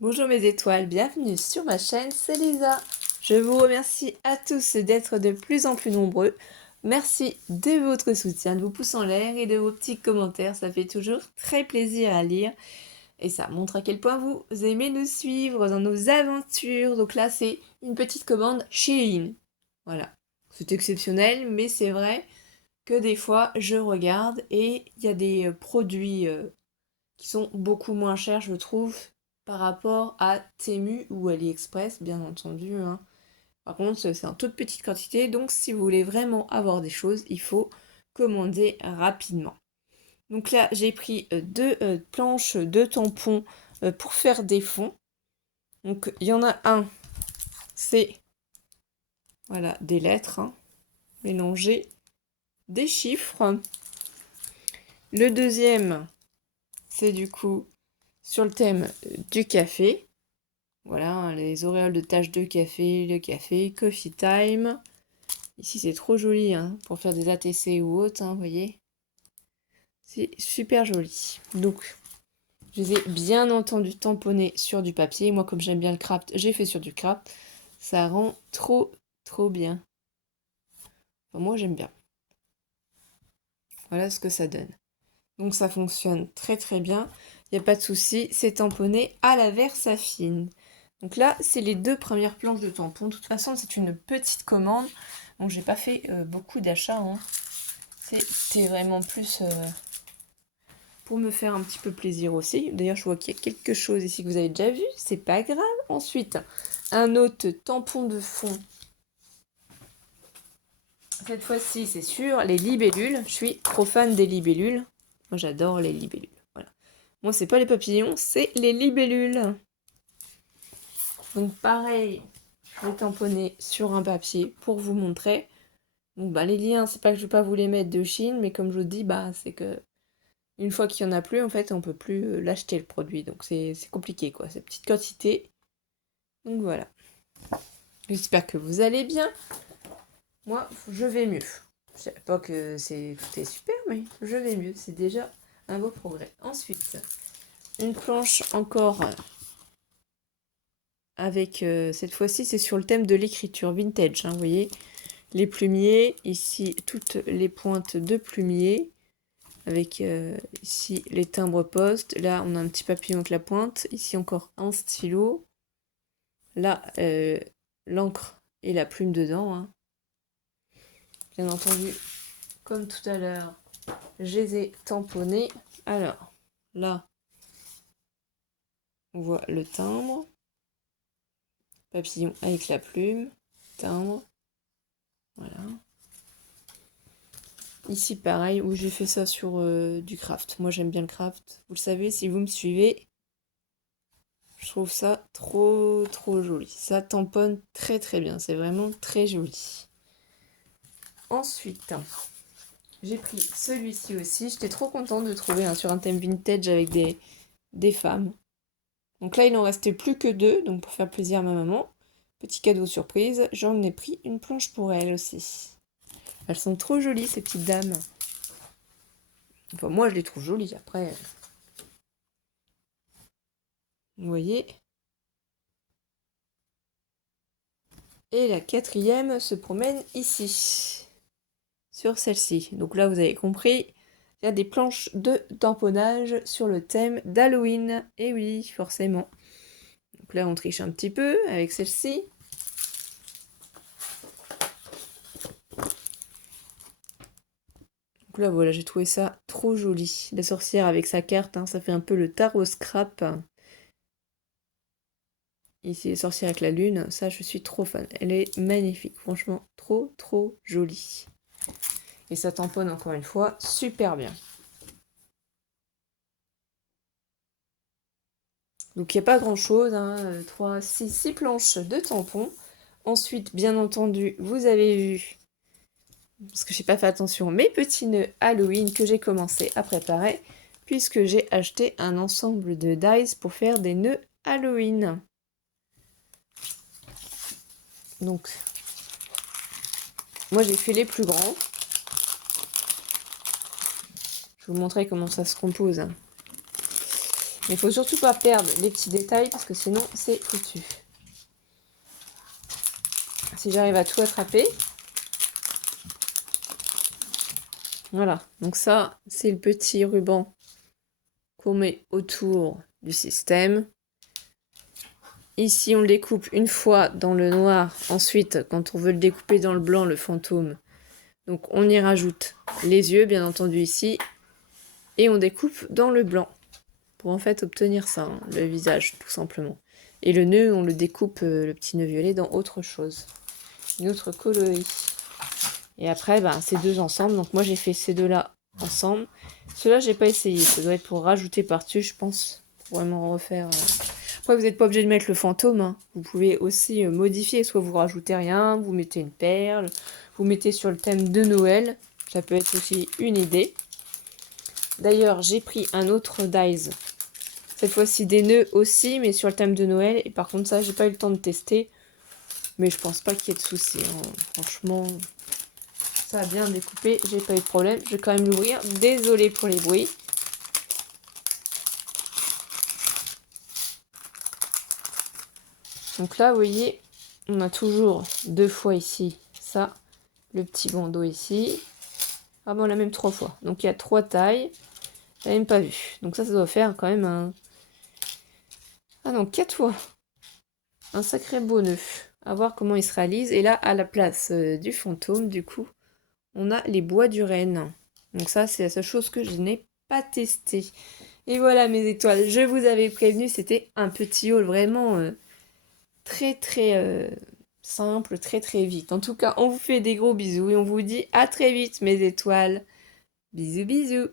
Bonjour mes étoiles, bienvenue sur ma chaîne, c'est Lisa. Je vous remercie à tous d'être de plus en plus nombreux. Merci de votre soutien, de vos pouces en l'air et de vos petits commentaires, ça fait toujours très plaisir à lire. Et ça montre à quel point vous aimez nous suivre dans nos aventures. Donc là, c'est une petite commande Shein. Voilà, c'est exceptionnel, mais c'est vrai que des fois, je regarde et il y a des produits qui sont beaucoup moins chers, je trouve, par rapport à Temu ou AliExpress, bien entendu, hein. Par contre, c'est en toute petite quantité, donc si vous voulez vraiment avoir des choses, il faut commander rapidement. Donc là, j'ai pris deux planches de tampons pour faire des fonds. Donc il y en a un, c'est voilà, des lettres hein, mélangées, des chiffres. Le deuxième, c'est du coup sur le thème du café. Voilà, hein, les auréoles de taches de café, le café, coffee time. Ici, c'est trop joli hein, pour faire des ATC ou autres, hein, vous voyez. C'est super joli. Donc, je les ai bien entendu tamponnés sur du papier. Moi, comme j'aime bien le craft, j'ai fait sur du craft. Ça rend trop, trop bien. Enfin, moi, j'aime bien. Voilà ce que ça donne. Donc, ça fonctionne très, très bien. Il n'y a pas de souci. C'est tamponné à la Versafine. Donc là, c'est les deux premières planches de tampons. De toute façon, c'est une petite commande. Donc, j'ai pas fait beaucoup d'achats. Hein. C'était vraiment plus pour me faire un petit peu plaisir aussi. D'ailleurs, je vois qu'il y a quelque chose ici que vous avez déjà vu. C'est pas grave. Ensuite, un autre tampon de fond. Cette fois-ci, c'est sur les libellules. Je suis trop fan des libellules. Moi, j'adore les libellules. Voilà. Moi, c'est pas les papillons, c'est les libellules. Donc, pareil, je vais tamponner sur un papier pour vous montrer. Donc, bah, les liens, c'est pas que je vais pas vous les mettre de Chine, mais comme je vous dis, bah, c'est que une fois qu'il y en a plus, en fait, on peut plus l'acheter le produit. Donc, c'est compliqué, quoi. C'est petite quantité. Donc, voilà. J'espère que vous allez bien. Moi, je vais mieux. Je sais pas que tout est super, mais je vais mieux. C'est déjà un beau progrès. Ensuite, une planche encore avec, cette fois-ci, c'est sur le thème de l'écriture vintage. Hein, vous voyez, les plumiers, ici, toutes les pointes de plumiers. Avec ici les timbres poste. Là, on a un petit papillon avec la pointe. Ici, encore un stylo. Là, l'encre et la plume dedans. Hein. Bien entendu, comme tout à l'heure, je les ai tamponnés. Alors, là, on voit le timbre. Papillon avec la plume. Timbre. Voilà. Ici, pareil, où j'ai fait ça sur du craft. Moi, j'aime bien le craft. Vous le savez, si vous me suivez, je trouve ça trop, trop joli. Ça tamponne très, très bien. C'est vraiment très joli. Ensuite, j'ai pris celui-ci aussi. J'étais trop contente de trouver sur un thème vintage avec des femmes. Donc là, il n'en restait plus que deux. Donc pour faire plaisir à ma maman, petit cadeau surprise, j'en ai pris une planche pour elle aussi. Elles sont trop jolies, ces petites dames. Enfin, moi, je les trouve jolies. Après, vous voyez. Et la quatrième se promène ici, sur celle-ci. Donc là, vous avez compris, il y a des planches de tamponnage sur le thème d'Halloween. Et oui, forcément. Donc là, on triche un petit peu avec celle-ci. Donc là, voilà, j'ai trouvé ça trop joli. La sorcière avec sa carte, hein, ça fait un peu le tarot scrap. Ici, les sorcières avec la lune, ça, je suis trop fan. Elle est magnifique, franchement, trop, trop jolie. Et ça tamponne encore une fois super bien. Donc il n'y a pas grand chose, hein, 6 planches de tampons. Ensuite, bien entendu, vous avez vu, parce que j'ai pas fait attention, mes petits nœuds Halloween que j'ai commencé à préparer, puisque j'ai acheté un ensemble de dies pour faire des nœuds Halloween. Donc, moi j'ai fait les plus grands. Je vais vous montrer comment ça se compose. Hein. Mais il faut surtout pas perdre les petits détails parce que sinon c'est foutu. Si j'arrive à tout attraper. Voilà, donc ça c'est le petit ruban qu'on met autour du système. Ici on le découpe une fois dans le noir, ensuite quand on veut le découper dans le blanc, le fantôme, donc on y rajoute les yeux bien entendu ici, et on découpe dans le blanc, pour en fait obtenir ça, hein, le visage tout simplement. Et le nœud, on le découpe, le petit nœud violet, dans autre chose, une autre coloris. Et après, bah, ces deux ensemble, donc moi j'ai fait ces deux-là ensemble. Ceux-là, j'ai pas essayé, ça doit être pour rajouter par-dessus, je pense, pour vraiment refaire... Après, vous n'êtes pas obligé de mettre le fantôme, hein. Vous pouvez aussi modifier, soit vous rajoutez rien, vous mettez une perle, vous mettez sur le thème de Noël, ça peut être aussi une idée. D'ailleurs, j'ai pris un autre dies, cette fois-ci des nœuds aussi, mais sur le thème de Noël, et par contre ça, j'ai pas eu le temps de tester, mais je pense pas qu'il y ait de soucis, hein. Franchement, ça a bien découpé, j'ai pas eu de problème, je vais quand même l'ouvrir, désolée pour les bruits. Donc là, vous voyez, on a toujours deux fois ici, ça, le petit bandeau ici. Ah bon, on l'a même trois fois. Donc il y a trois tailles. J'avais même pas vu. Donc ça doit faire quand même un... Ah non, quatre fois. Un sacré beau nœud. À voir comment il se réalise. Et là, à la place du fantôme, du coup, on a les bois du renne. Donc ça, c'est la seule chose que je n'ai pas testé. Et voilà mes étoiles. Je vous avais prévenu, c'était un petit haul vraiment... très simple, très vite. En tout cas, on vous fait des gros bisous et on vous dit à très vite mes étoiles. Bisous bisous.